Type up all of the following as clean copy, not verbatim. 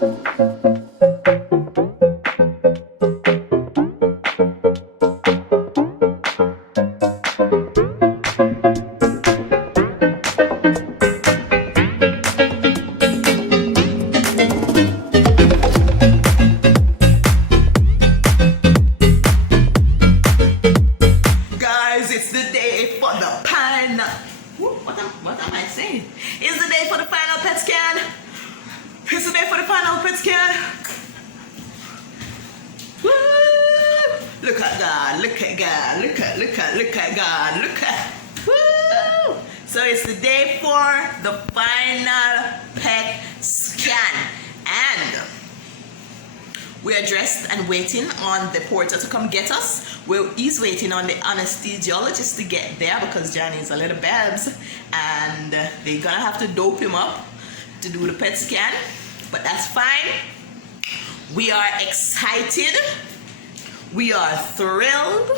What am I saying? It's the day for the final PET scan. It's the day for the final PET scan. Woo! Look at God, look at God, look at God, look at. Woo! So it's the day for the final PET scan. And we are dressed and waiting on the porter to come get us. He's waiting on the anesthesiologist to get there because Johnny's a little babs and they're gonna have to dope him up to do the PET scan, but that's fine. We are excited. We are thrilled.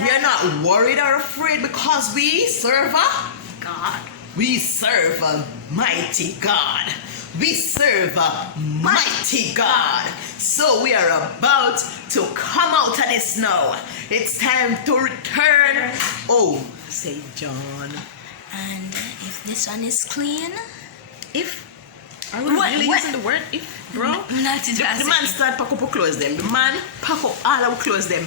We are not worried or afraid because we serve a God. We serve a mighty God. We serve a mighty God. So we are about to come out of this now. It's time to return. Oh, say John. And if this one is clean, If are we really using the word if, bro? Not The man start pack up our clothes them. The man pack up all our clothes them.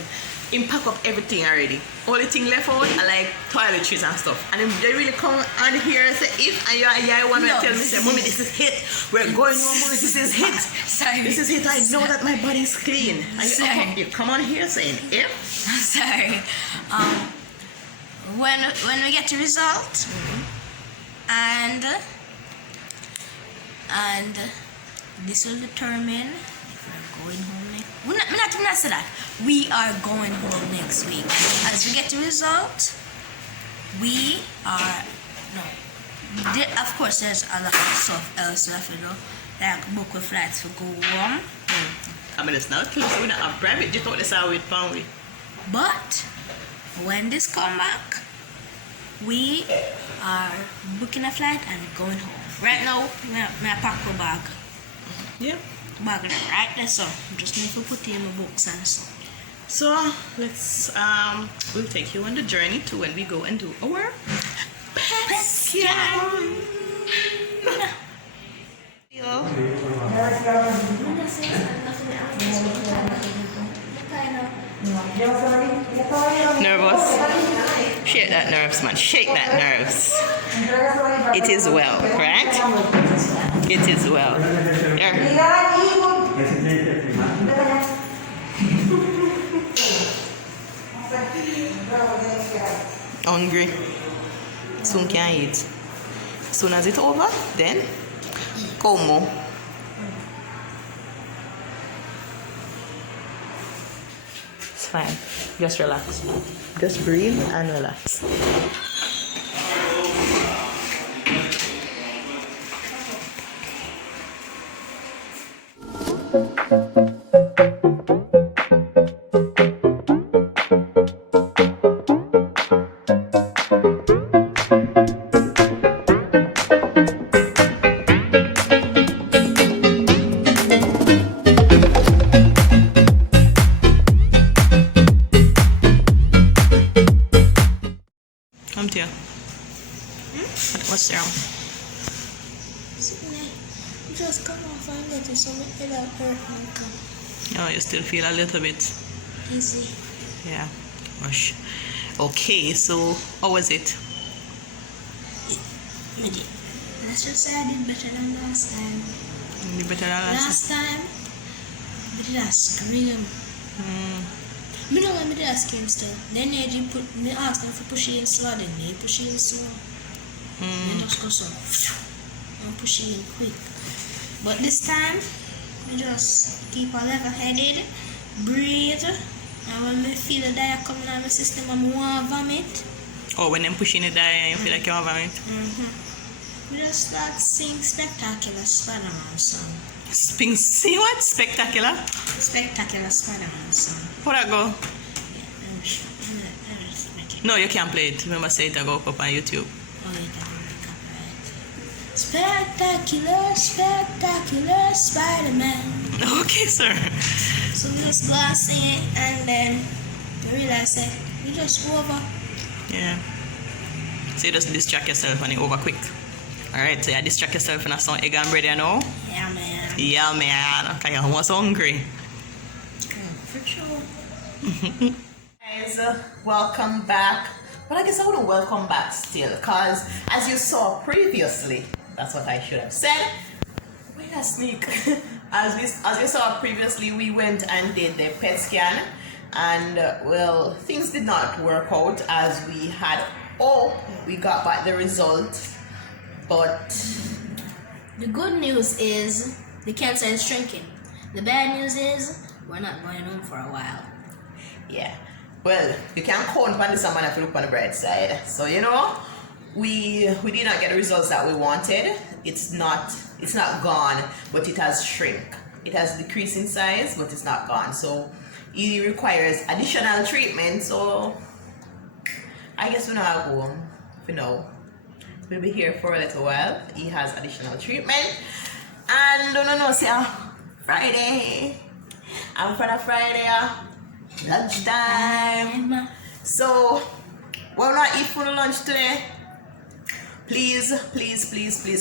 Him pack up everything already. Only thing left out are like toiletries and stuff. And if they really come on here and say if and you want to tell me say, Mommy, this is hit. We're going home, Mommy, this is hit. Sorry. This is hit. I know that my body's clean. And you come on here saying if. Sorry. When we get the result, and this will determine if we're going home next. We're not even say that. We are going home next week. As we get the result, we are of course there's a lot of stuff else left to do, like book with flights for go home. I mean it's not close. We're not a private jet out this hour with family. But when this come back, we are booking a flight and going home. Right now, I pack my bag. Yeah. Bag right there, so just need to put in my books and stuff. So let's we'll take you on the journey to when we go and do our PET scan. Nervous? Shake that nerves, man. Shake that nerves. It is well, correct? It is well. Here. Hungry. Soon can eat. Soon as it's over, then como. It's fine. Just relax. Just breathe and relax. Come to you. What's wrong? Just come off and get it so it don't hurt me. No, you still feel a little bit. Easy. Yeah. Gosh. Okay, so how was it? Let's just say I did better than last time. You did better than Last time, I did a scream. I don't want me to scream still. Then they asked them to push it in slow, then they push it in slow. Then just go so and push it in quick. But this time, we just keep a level-headed, breathe, and when we feel the diet coming out of my system, I want to vomit. Oh, when I'm pushing it down, you feel like you want to vomit? We just start sing Spectacular Spider-Man song. See what? Spectacular? Spectacular Spider-Man song. How that go? Yeah, let me show you. Let me just make it. No, you can't play it. Remember, say it, I go up on YouTube. Oh, yeah, copyright. Spectacular, spectacular Spider-Man. Okay, sir. So we just go and sing it, and then I realize that we just go over. Yeah. So you just distract yourself and you over quick. Alright, so you distract yourself and have some egg and bread, you know? Yeah, man. Yeah, man. Okay, you're almost hungry. For sure. Guys, welcome back. But I guess I wouldn't welcome back still, because as you saw previously, that's what I should have said. Wait a sneak. As you saw previously, we went and did the PET scan, and well, things did not work out as we had hoped. We got back the result, but The good news is the cancer is shrinking. The bad news is we're not going home for a while. yeah. Well, you can't count on this man if you look on the bright side. So you know, we did not get the results that we wanted. It's not gone, but it has shrink. It has decreased in size, but it's not gone. So it requires additional treatment. So I guess we're not going for now. We'll be here for a little while. He has additional treatment. And no, see Friday. I'm for the Friday. Lunchtime. So we're not eat for lunch today. Please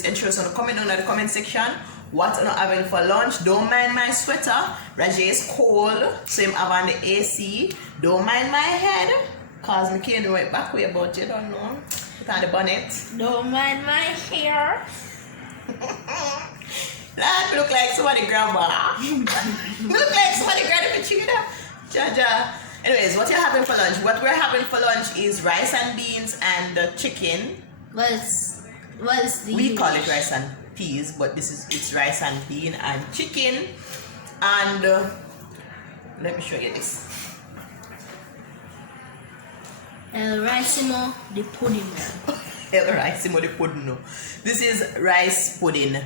ensure us on the comment down in the comment section what I'm not having for lunch. Don't mind my sweater. Rajay is cold, so I'm having the AC. Don't mind my head, cause me can't do it back way about you don't know. Put on the bonnet. Don't mind my hair. That look like somebody grandma. Look like somebody grandma for you know. Jaja. Anyways, what you're having for lunch? What we're having for lunch is rice and beans and chicken. What's the We call it rice and peas, but it's rice and bean and chicken. And let me show you this. El Ricimo de pudding. El ricimo de pudding. This is rice pudding.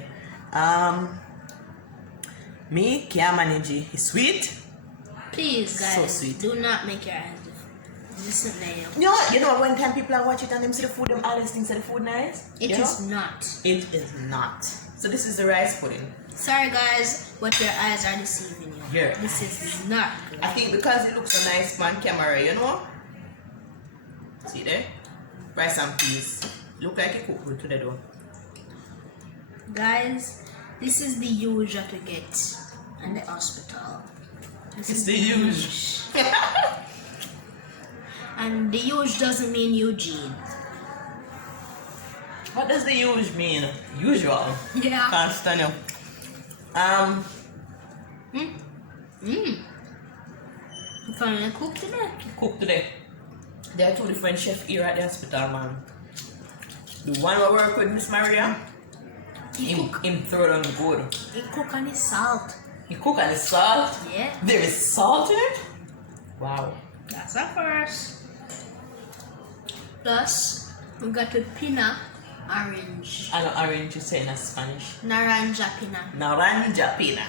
Me can't manage it. It's sweet. Please, guys, So sweet. do not make your eyes listen there. You know one time people are watching and them see the food, them all these things say the food nice. It you is know? not. It is not. So this is the rice pudding. Sorry, guys, but your eyes are deceiving you. Here. This is not good. I think because it looks so nice on camera, you know. See there? Rice and peas. Look like it cooked good today though. Guys, this is the huge that we get in the hospital. This It's is the huge. And the huge doesn't mean Eugene. What does the huge mean? Usual. Yeah. Can't stand you. You finally cooked today. Cook today. There are two different chefs here at the hospital, man. The one who work with Miss Maria, him throw on good. He cook on the salt. He cook on the salt. Yeah. There is salt in it? Wow. That's our first. Plus, we got the pina orange. I know orange you say in Spanish. Naranja pina. Naranja pina.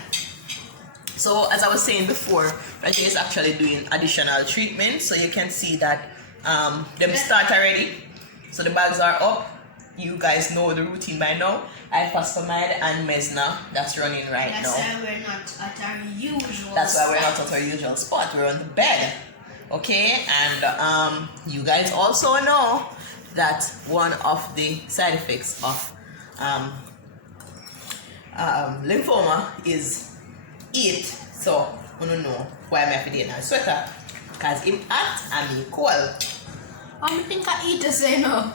So as I was saying before, Rajay is actually doing additional treatment. So you can see that them start already. So the bags are up. You guys know the routine by now. Ifosfamide and Mesna, that's running right That's now. why we're not at our usual That's why we're not spot. at our usual spot. We're on the bed. Okay, and you guys also know that one of the side effects of lymphoma is heat. So I don't know why I'm having a sweater, because I'm hot and I'm cold. I think I eat the same no.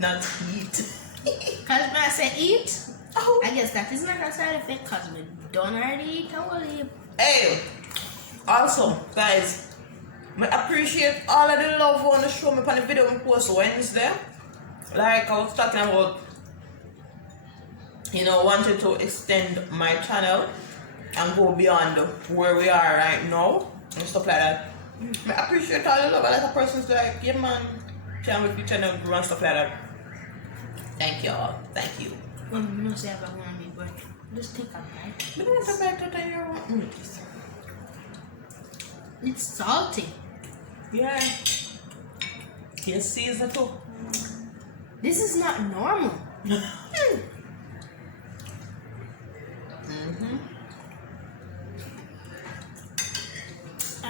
Not heat. Because when I say eat, Oh. I guess that is not a side effect because we don't already eat our leave. Hey, also, guys, I appreciate all of the love on the show me on the video we post Wednesday. Like I was talking about, you know, wanting to extend my channel and go beyond where we are right now and stuff like that. I appreciate all the love. A lot of persons like, yeah man, can't wait for your channel grow and stuff like that. Thank you all. Thank you. Well, you know, say I want to be but just take a bite. But don't come back to tell you. It's salty. Yeah. Yes, Caesar too. This is not normal. And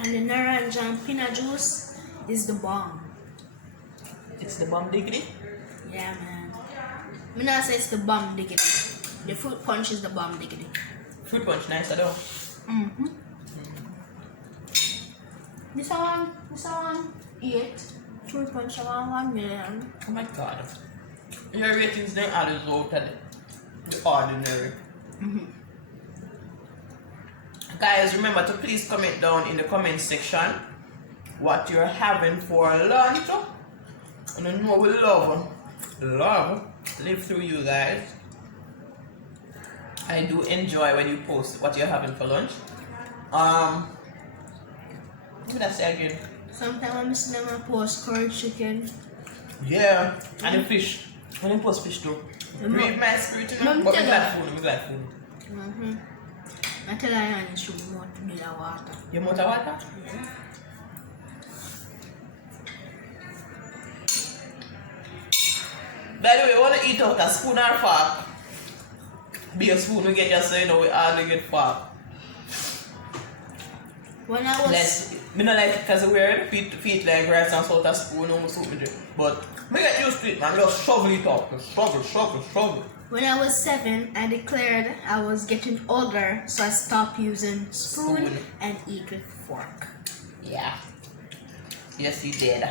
the naranja and pina juice is the bomb. It's the bomb diggity. Yeah, man. Me not say it's the bomb diggity. The fruit punch is the bomb diggity. Fruit punch, nice, I know. This one, 8. Fruit punch, I want 1 million. Oh my god. Your ratings then are out of the ordinary. Guys, remember to please comment down in the comment section what you're having for lunch. And I know we love live through you guys. I do enjoy when you post what you're having for lunch. What did I say again? Sometimes I miss them and post curry chicken. Yeah, and the fish. When you post fish too. Breathe my spirit, you know? But we glad food. I tell her I should more to do the water. You want water? Yeah. By the way, you want to eat out a spoon or fork? Be a spoon we get just so you know we hardly get fork. When I was... Me not like it because we're feet like rice and salt a spoon almost soup with it. But me get used to it, man. Just shovel it up. Shovel. When I was 7, I declared I was getting older, so I stopped using spoon and eat with fork. Yeah. Yes, you did.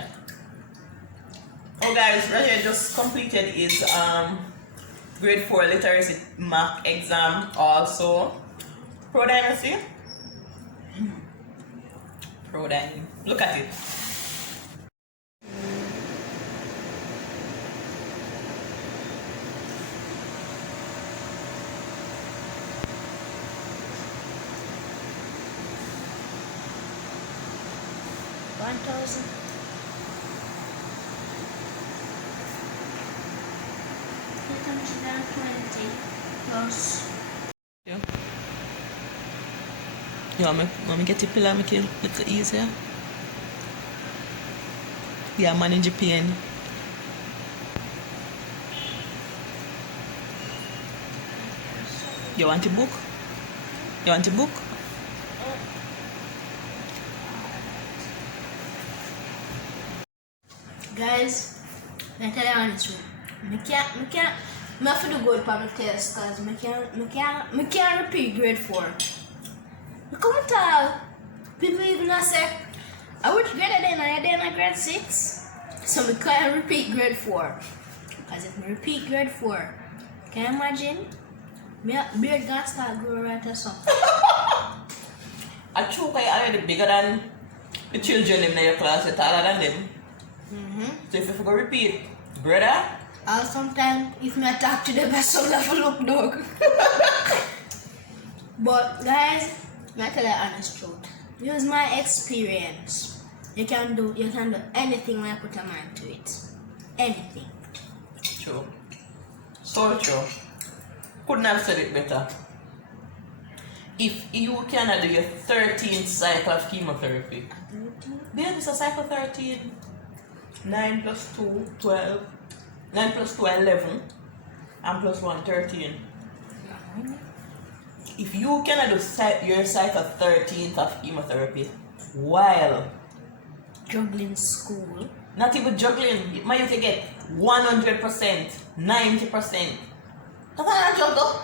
Oh, guys, right here just completed his grade 4 literacy mock exam also. Pro Dynasty. Pro Dynasty. Look at it. $1,000. $820 plus. Yeah. You want me get the pillow make it a little easier? Yeah, manage your pain. You want a book? You want a book? Guys, I tell you honestly, I have to do good for my test because I can't repeat grade 4. You can't tell. People even say, I would grade it then I grade 6. So I can't repeat grade 4. Because if I repeat grade 4, can you imagine? My beard gonna start growing right or something. I think I already bigger than the children in your class, you're taller than them. So if you go repeat, brother. Or sometimes if I talk to them, I sound like a look dog. But guys, I tell you the honest truth. Use my experience. You can do anything when I put a mind to it. Anything. True. So true. Couldn't have said it better. If you cannot do your 13th cycle of chemotherapy, then it's a cycle 13. 9 plus 2, 12. 9 plus 2, 11. And plus 1, 13. If you cannot do your cycle 13th of chemotherapy while Juggling school. not even juggling, you might get 100%, 90%. That's not a juggle.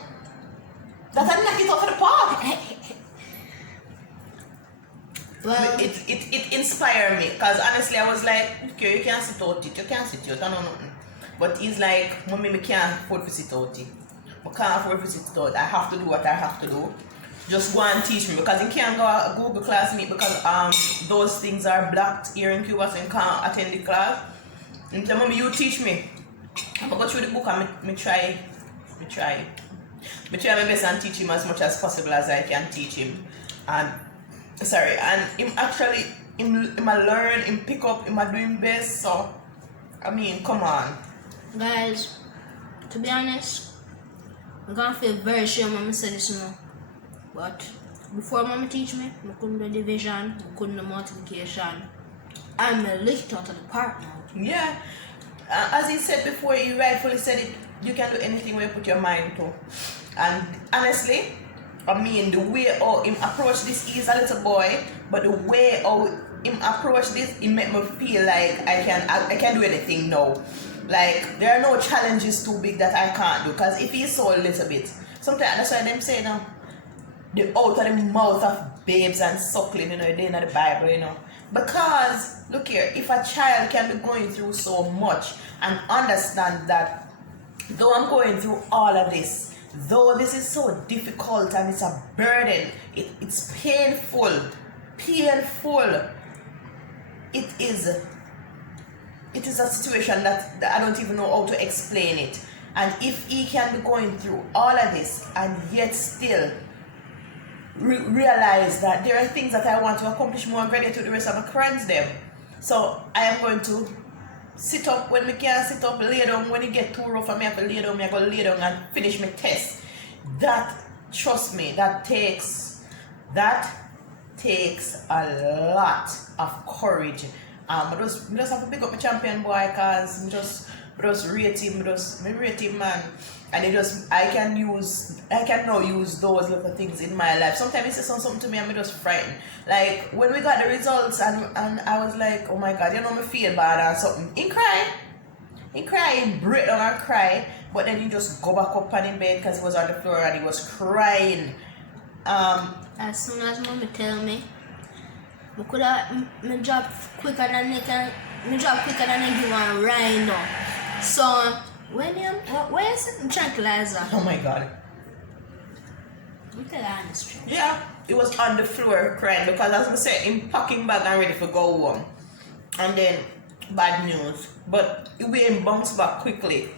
That's a knock it off the park. Well, it inspired me because honestly I was like, okay, you can't sit out it, you can't sit out, I don't know nothing. But he's like, mommy, I can't afford to sit out it. I can't afford to sit out. I have to do what I have to do. Just go and teach me because you can't go Google Class meet because those things are blocked here in Cuba, so you can't attend the class. And tell mommy, you teach me. I'm gonna go through the book and me try my best and teach him as much as possible as I can teach him. And him actually, him learn, him pick up, him doing best. So, I mean, come on. guys, to be honest, I'm gonna feel very sure Mama said this now. But before Mama teach me, I couldn't do division, I couldn't do multiplication. I'm a licked out of the part now. Yeah. As he said before, he rightfully said it, you can do anything where you put your mind to. And honestly, I mean, the way how him approach this, he's a little boy, but the way how him approach this, it make me feel like I can do anything now. Like, there are no challenges too big that I can't do. Because if he's so little bit, sometimes that's why them say now, the out of the mouth of babes and suckling, you know, they're in the Bible, you know. Because, look here, if a child can be going through so much and understand that though I'm going through all of this, though this is so difficult and it's a burden, it's painful, it is a situation that I don't even know how to explain it. And if he can be going through all of this and yet still realize that there are things that I want to accomplish more greater to the rest of my friends them. So I am going to sit up when we can't sit up, lay down when it get too rough and me have to lay down, I go lay down and finish my test. That, trust me, that takes a lot of courage. I just have to pick up my champion boy because I just rate him, man. And I can now use those little things in my life. Sometimes he says something to me and I'm just frightened. Like when we got the results and I was like, oh my God, you know me feel bad and something. He break down and cry, but then he just go back up on in bed because he was on the floor and he was crying. As soon as mommy tell me me drop quicker than they can, give one right now. So where's the tranquilizer? Oh my God. I'm telling you honest truth. Yeah, he was on the floor crying because as I said, him packing bag and ready for go home. And then bad news. But he bounce back quickly.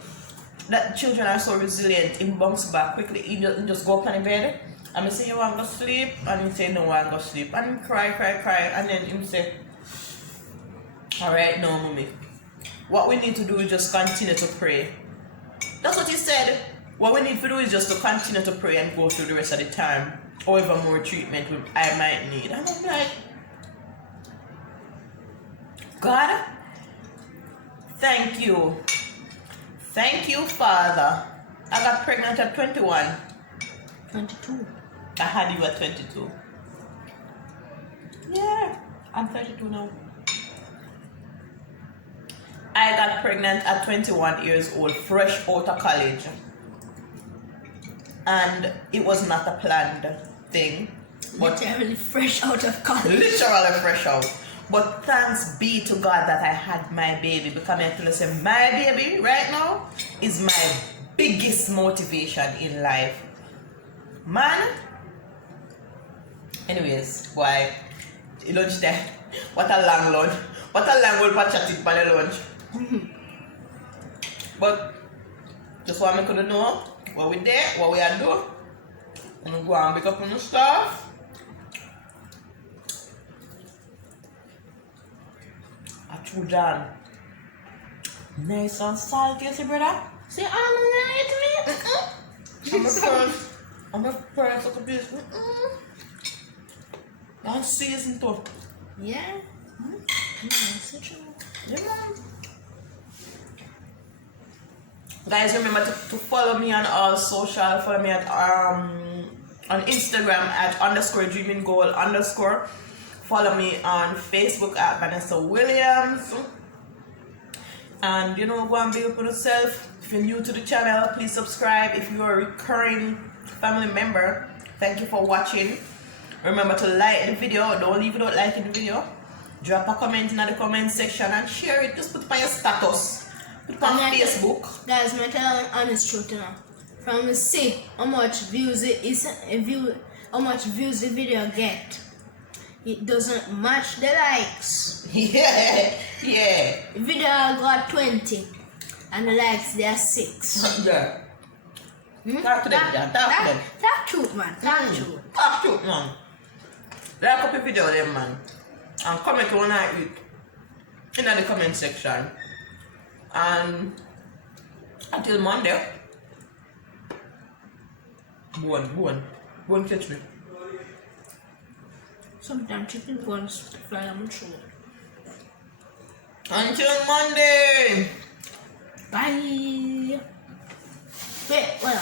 That children are so resilient, he bounce back quickly. He just go up on the bed. And I say, you want to go sleep? And he say, no, I want to go sleep. And he cry. And then he say, alright, no, mommy. What we need to do is just continue to pray. That's what he said. What we need to do is just to continue to pray and go through the rest of the time. However more treatment I might need. And I'm like, God, thank you. Thank you, Father. I got pregnant at 21. 22. I had you at 22. Yeah, I'm 32 now. I got pregnant at 21 years old, fresh out of college. And it was not a planned thing. But literally fresh out of college. Literally fresh out. But thanks be to God that I had my baby. Because I have to say, my baby right now is my biggest motivation in life. Man. Anyways, why? Lunch there. What a long lunch. What a long old chatting by the lunch. But just want me to know what we there, what we are doing. And we go and pick up on the stuff. I chew down. Nice and salty, you see, brother? See, I'm not me. I'm a first look at this. That's season too. Yeah. That's true. Yeah, man. Guys, remember to follow me on all social. Follow me at on Instagram at _dreaminggoal_. Follow me on Facebook at Vanessa Williams. And you know, go and be up with yourself. If you're new to the channel, please subscribe. If you're a recurring family member, thank you for watching. Remember to like the video. Don't leave without liking the video. Drop a comment in the comment section and share it. Just put it on your status. Put it on Facebook. Guys, I'm telling you honest truth now. From see how much views how much views the video get. It doesn't match the likes. Yeah. The video got 20 and the likes they are 6. Yeah. Talk to them, yeah. Talk to them. Talk truth, man. Talk truth. Talk truth, man. Like up the video them, man. And comment when I eat in the comment section. And until Monday. Go on, catch me. Sometimes chicken bones fly on my throat. Until Monday. Bye. Wait, well,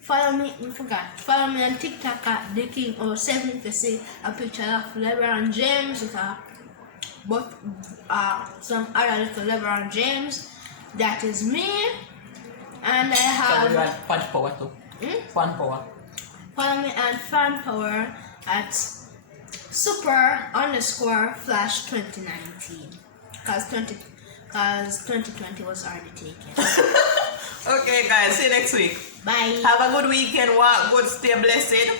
follow me, I forgot. Follow me on TikTok at The King 07 to see a picture of LeBron James with some other little LeBron James. That is me. And I have Fan power too. Fan power. follow me on Fan Power at super_flash2019. Cause 2020 was already taken. Okay, guys, see you next week. Bye. Have a good weekend. Walk good. Stay blessed.